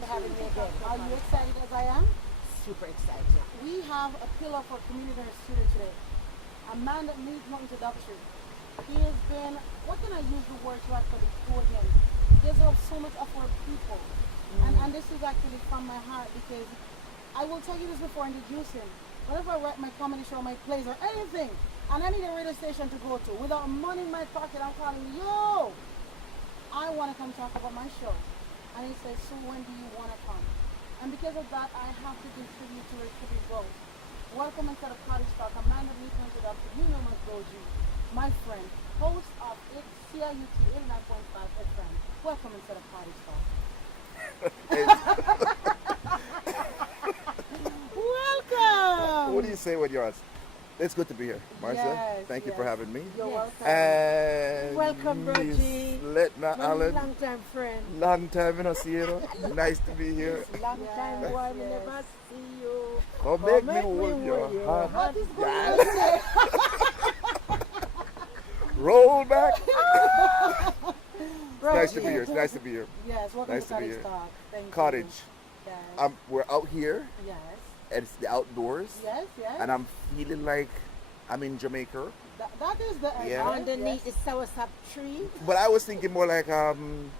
for having me again. Are you excited as I am? Super excited. We have a pillar for community in our studio today. A man that needs no introduction. He has been, what can I use the word to actually quote him? He has helped so much of our people. And this is actually from my heart because I will tell you this before I introduce him. Whenever I write my comedy show, my plays, or anything, and I need a radio station to go to, without money in my pocket, I'm calling, yo, I want to come talk about my show. And he says, so when do you want to come? And because of that, I have to contribute to it to be growth. Welcome into the Party Talk, a man that needs no introduction. You know my Goji, my friend, host of CIUT 89.5 FM. Welcome into the Party Talk. Welcome! What do you say when you're on? It's good to be here, Marcia. Yes, Thank you yes. for having me. You're welcome. And Welcome, Rogie. Letna Allen. Long time friend. Long time I don't see you. Nice to be here. Long Yes, time boy, we yes. never see you. Oh, make me hold your hand. What is going Yes. on there? Roll back. Bro, Nice to be here. It's nice to be here. Yes, welcome Nice to to be Cottage here. Talk. Thank Cottage. you. Yes. We're out here, Yes. and it's the outdoors, Yes, yes. and I'm feeling like I'm in Jamaica. That is the Yeah. Underneath yes. the soursop tree. But I was thinking more like a mango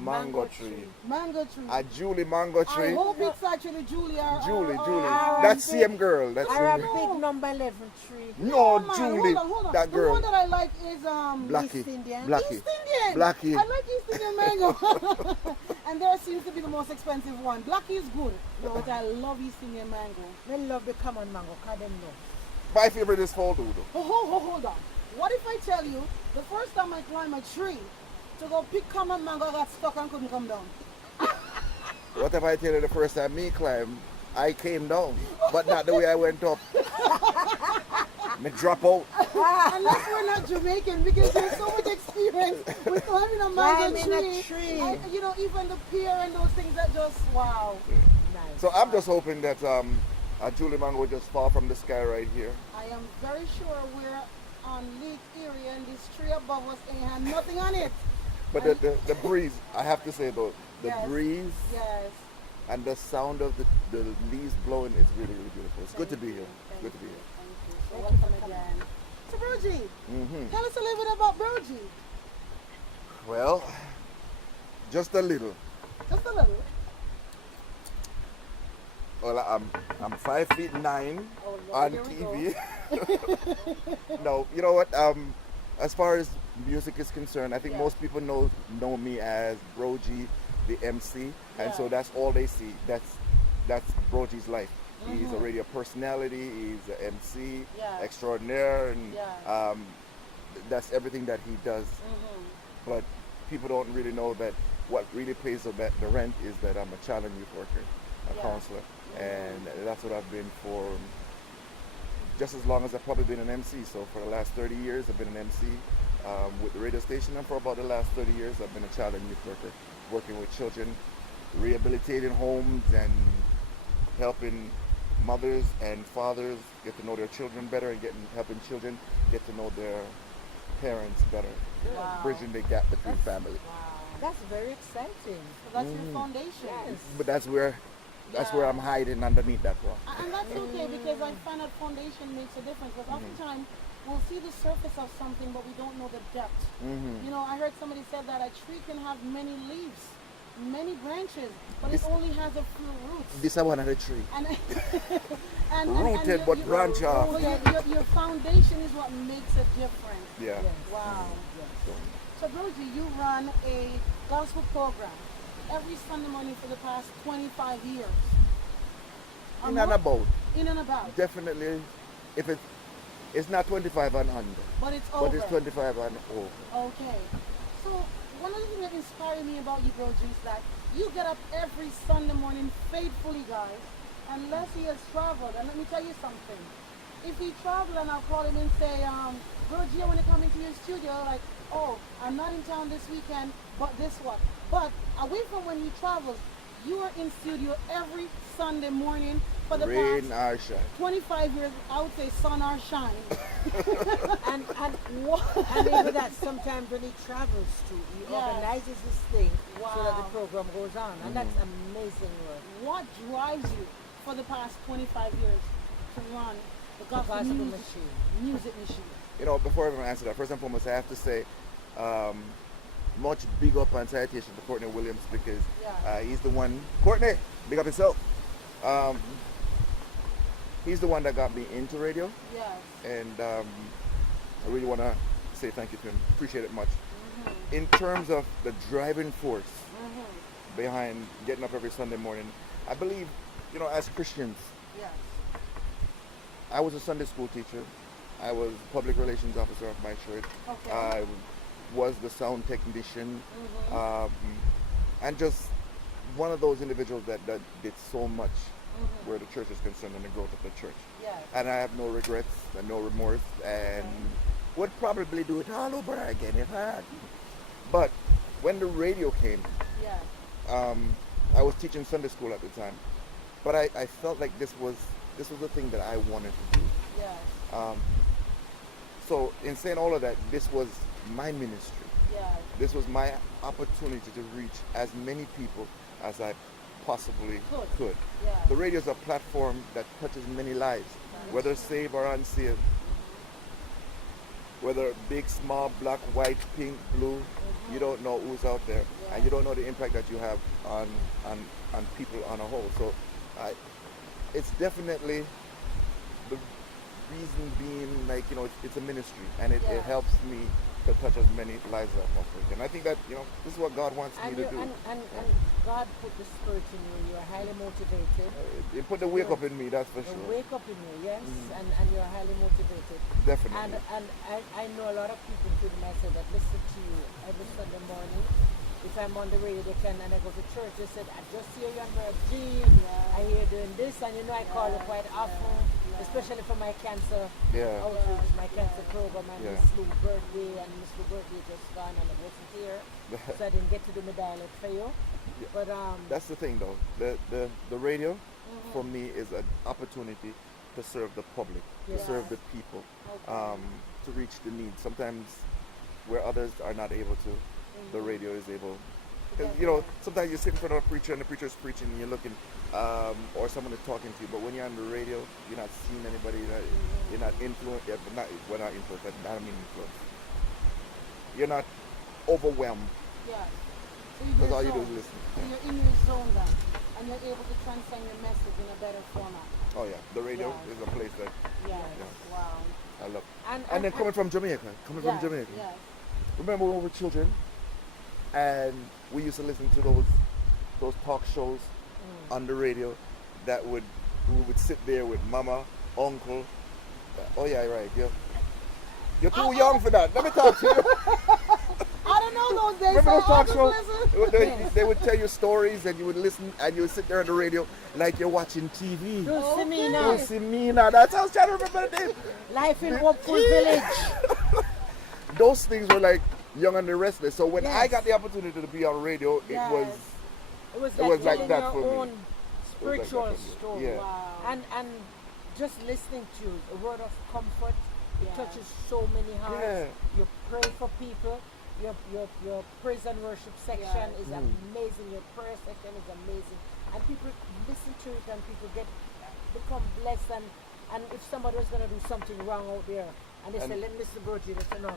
Mango tree. tree. Mango tree. A Julie mango I tree. hope it's actually Julia. Julie. Ah, That big- same girl. That Or a same big No. number 11 tree. No, man, Julie. hold on. That The girl. one that I like is Blackie. East Indian. Blackie. East Indian. Blackie. I like East Indian mango. And there seems to be the most expensive one. Blackie is good, but I love East Indian mango. They love the common mango, cause them know. My favorite is fall doodle. Hold on. What if I tell you the first time I climbed a tree to go pick common mango, I got stuck and couldn't come down? What if I tell you the first time me climb, I came down, but not the way I went up. Me drop out. Unless we're not Jamaican, because there's so much experience with climbing a mango Climbing a tree. tree. And, you know, even the pier and those things that just, wow. Nice. So I'm just hoping that a Julie mango will just fall from the sky right here. I am very sure we're on Lake Erie and this tree above us ain't had nothing on it. But the breeze, I have to say though, the Yes. breeze Yes. and the sound of the leaves blowing is really, really beautiful. It's good to be here. Thank Good to be you, here. Thank you. So Thank you for welcome coming. again. So Brogy, Hmm tell us a little bit about Brogy. Well, just a little. Just a little. Well, I'm 5'9" Oh, Lord, on here we TV. go. No, you know what? As far as music is concerned, I think Yeah. most people know me as Brogy, the MC, and so Yeah. that's all they see. That's Brogy's life. He's a Mhm. radio personality. He's an MC Yeah. extraordinaire, and Yeah. that's everything that he does. Mm-hmm. But people don't really know that what really pays the rent is that I'm a child and youth worker, a Yeah. counselor, and that's what I've been for just as long as I've probably been an MC. So for the last 30 years, I've been an MC with the radio station, and for about the last 30 years, I've been a child and youth worker, working with children, rehabilitating homes, and helping mothers and fathers get to know their children better, and helping children get to know their parents better, Wow. bridging the gap between family. Wow. That's very exciting. So that's your foundation. Yes. But that's where Yeah. I'm hiding underneath that rock. And that's okay because I find that foundation makes a difference. Because oftentimes we'll see the surface of something, but we don't know the depth. You know, I heard somebody said that a tree can have many leaves, many branches, but it This- only has a few roots. This is one of the tree. And Rooted but branch off. so your foundation is what makes a difference. Yeah. Yes. Wow. So, So Brogy, you run a gospel program every Sunday morning for the past 25 years. in and about, In and about. definitely, if it's not 25 and under, But it's over. but it's 25 and over. Okay. So one of the things that inspired me about you, Brogy, is that you get up every Sunday morning faithfully, guys, unless he has traveled. And let me tell you something. If he traveled and I'll call him and say, Brogy, I want to come into your studio, like, oh, I'm not in town this weekend, but this what? But away from when he travels, you are in studio every Sunday morning for the Rain past or shine. 25 years, I would say sun or shine. And even that, sometimes when he travels too, he Yes. organizes this thing. so that the Wow. program goes on. And that's amazing work. What drives you for the past 25 years to run the gospel Gospel music machine. music machine? You know, before I even answer that, first and foremost, I have to say, much big up and citation to Courtney Williams because Yeah. he's the one. Courtney, big up yourself. He's the one that got me into radio, Yes. and I really want to say thank you to him. Appreciate it much. Mm-hmm. In terms of the driving force Mm-hmm. behind getting up every Sunday morning, I believe, you know, as Christians, Yes. I was a Sunday school teacher. I was public relations officer of my church. Okay. I was the sound technician, Mm-hmm. and just one of those individuals that did so much Mm-hmm. where the church is concerned and the growth of the church. Yes. And I have no regrets and no remorse, and would probably do it all over again if I had. But when the radio came, Yes. I was teaching Sunday school at the time, but I felt like this was the thing that I wanted to do. Yes. So in saying all of that, this was my ministry. Yes. This was my opportunity to reach as many people as I possibly could. Yes. The radio is a platform that touches many lives, whether saved or unsaved, whether big, small, black, white, pink, blue. You don't know who's out there, and you don't know the impact that you have on people on a whole. So it's definitely the reason being, like, you know, it's a ministry, and it helps me to touch as many lives as possible. And I think that, you know, this is what God wants me to do. And God put the spirit in you. You're highly motivated. He put the wake up in me, that's for The sure. wake up in you, yes, and you're highly motivated. Definitely. And I know a lot of people, including myself, that listen to you every Sunday morning. If I'm on the radio, they can, and I go to church, they said, I just hear you on Brother G. I hear you doing this, and you know I call you quite often, especially for my cancer outreach, my cancer program, and Miss Lou's birthday, and Miss Lou's birthday just gone, and I wasn't here, so I didn't get to do my dialect for you. But that's the thing, though. The radio, for me, is an opportunity to serve the public, to serve the people, to reach the needs. Sometimes where others are not able to, the radio is able. Because, you know, sometimes you sit in front of a preacher and the preacher's preaching and you're looking, or someone is talking to you, but when you're on the radio, you're not seeing anybody, you're not influenced, we're not influenced, I don't mean influenced. You're not overwhelmed, Yes. because all you do is listen. So you're in your zone then, and you're able to transcend your message in a better format. Oh yeah, the radio is a place that Yes. Wow. I love. and And then coming from Jamaica, from Jamaica. Yes. Remember when we were children, and we used to listen to those talk shows on the radio that we would sit there with mama, uncle. Oh yeah, right. You're too young for that. Let me talk to you. I don't know those days. Remember those so I'll talk just shows? listen. They would tell you stories, and you would listen, and you would sit there on the radio like you're watching TV. don't see me Okay. now. Don't see me now. That's how I was trying to remember the name. Life in Hopeful Village. Those things were like Young and the Restless. So when I Yes. got the opportunity to be on radio, Yes. it was It was was like telling that your for me. own spiritual that for me. story. Yeah. Wow. And just listening to you, a word of comfort, it Yes. touches so many hearts. Yeah. You pray for people. Your praise and worship section Yes. is amazing. Your prayer section is amazing. And people listen to it, and people become blessed. And if somebody was going to do something wrong out there, and they say, let Mr. Brody, they say, no,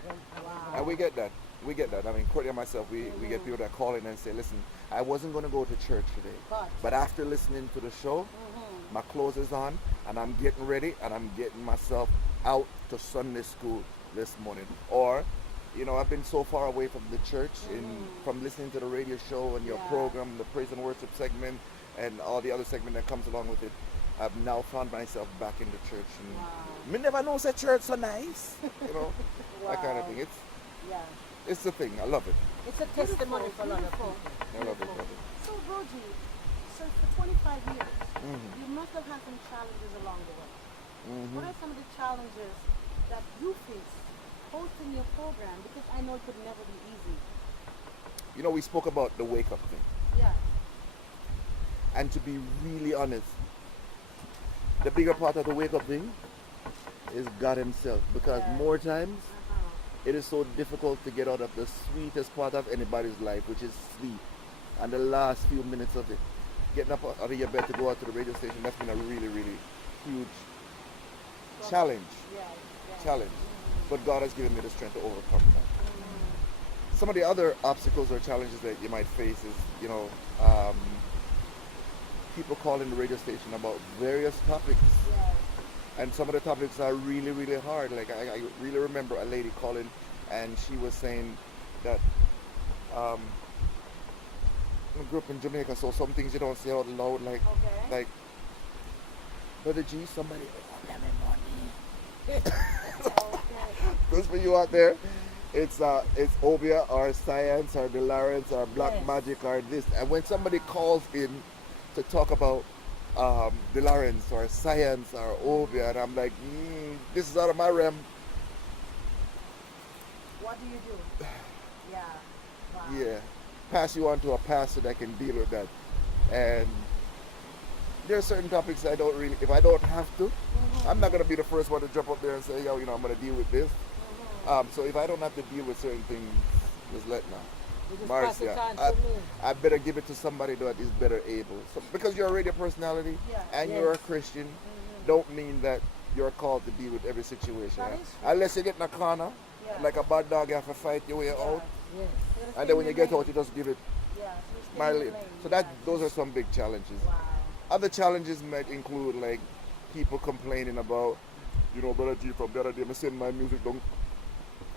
And we get that. We get that. I mean, Courtney and myself, we get people that call in and say, listen, I wasn't going to go to church today. But after listening to the show, my clothes is on, and I'm getting ready, and I'm getting myself out to Sunday school this morning. Or, you know, I've been so far away from the church, from listening to the radio show and your program, the praise and worship segment, and all the other segment that comes along with it. I've now found myself back in the church, and me never know say church so nice, you know, that kind of thing. It's the thing. I love it. it's a testimony for a lot of people. I love it. So, Broji, so for 25 years, you must have had some challenges along the way. What are some of the challenges that you face hosting your program? Because I know it could never be easy. You know, we spoke about the wake up thing, Yeah. and to be really honest, the bigger part of the wake up thing is God Himself, because more times it is so difficult to get out of the sweetest part of anybody's life, which is sleep. and the last few minutes of it, getting up out of your bed to go out to the radio station, that's been a really, really huge challenge. Yeah. Challenge. But God has given me the strength to overcome that. Some of the other obstacles or challenges that you might face is, people calling the radio station about various topics. Yeah. And some of the topics are really, really hard. Like I really remember a lady calling, and she was saying that I grew up in Jamaica, so some things you don't say out loud, Okay. like Brother G, somebody owe me money. Okay. Those for you out there, it's obia or science or Delarance or black Yes. magic or this. And when somebody calls in to talk about Delarance or science or obia, and I'm like, this is out of my realm. What do you do? Yeah. Wow. Yeah, pass you on to a pastor that can deal with that. And there are certain topics I don't really, if I don't have to, I'm not gonna be the first one to jump up there and say, yo, I'm gonna deal with this. So if I don't have to deal with certain things, just let now. You just pass it Marcia, on to me. I better give it to somebody that is better able. So, because you're a radio personality Yeah. and Yes. you're a Christian, don't mean that you're called to deal with every situation. That is true. Unless you get in a corner, Yeah. like a bad dog, you have to fight your way out. Yes. And then when you get out, you just give it Yeah. So you stay in my your lane. lane. So that Yeah. those are some big challenges. Wow. Other challenges might include like people complaining about, Brother G, from the other day, I send my music down.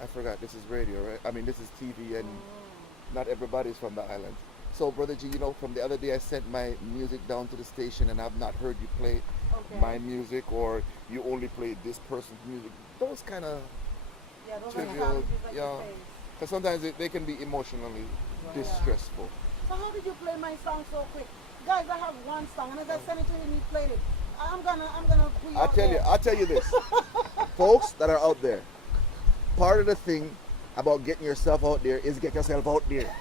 I forgot this is radio, right? I mean, this is TV, and not everybody's from the island. So, Brother G, from the other day, I sent my music down to the station, and I've not heard you play Okay. my music, or you only play this person's music. Those kind of, Yeah, those are the trivial, challenges that yeah. you face. because sometimes they can be emotionally distressful. So how did you play my song so quick? Guys, I have one song, and as I sent it to him, he played it. I'm gonna put you out there. I'll tell you this, folks that are out there. Part of the thing about getting yourself out there is get yourself out there.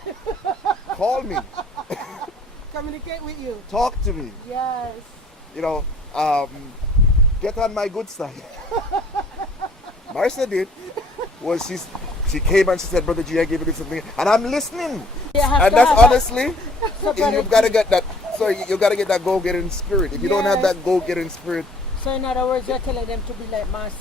Call me, Communicate with you. talk to me. Yes. Get on my good side. Marcia did. She came and she said, Brother G, I gave you this something, and I'm listening. You have And to that's have that. honestly, So, Brother you've got to G, get that. So you got to get that go-getting spirit. If you don't have Yes. that go-getting spirit, So in other words, you're telling them to be like Marcia.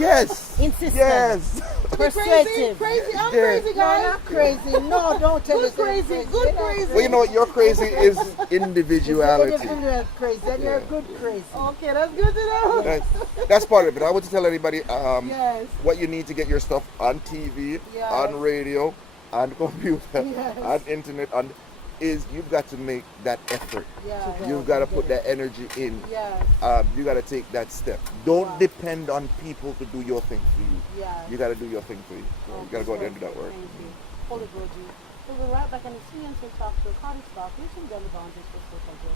yes, Insistent. yes. Persuasive. Crazy. I'm Yeah. crazy, No, guys. not crazy. No, don't tell Good us you're crazy. Good You're not crazy. Well, you know what? Your crazy is individuality. You're crazy. And you're a Yeah. good crazy. Okay, that's good to know. That's part of it. I want to tell everybody Yes. what you need to get your stuff on TV, Yes. on radio, on computer, Yes. on internet, is you've got to make that effort. Yeah. You've got to put that energy in. Yes. You got to take that step. Don't Wow. depend on people to do your thing for you. Yeah. You got to do your thing for you. You got to go out there and do that work. Thank you. Holy Roji. We'll be right back and experience and talk to how to stop reaching the boundaries for social growth.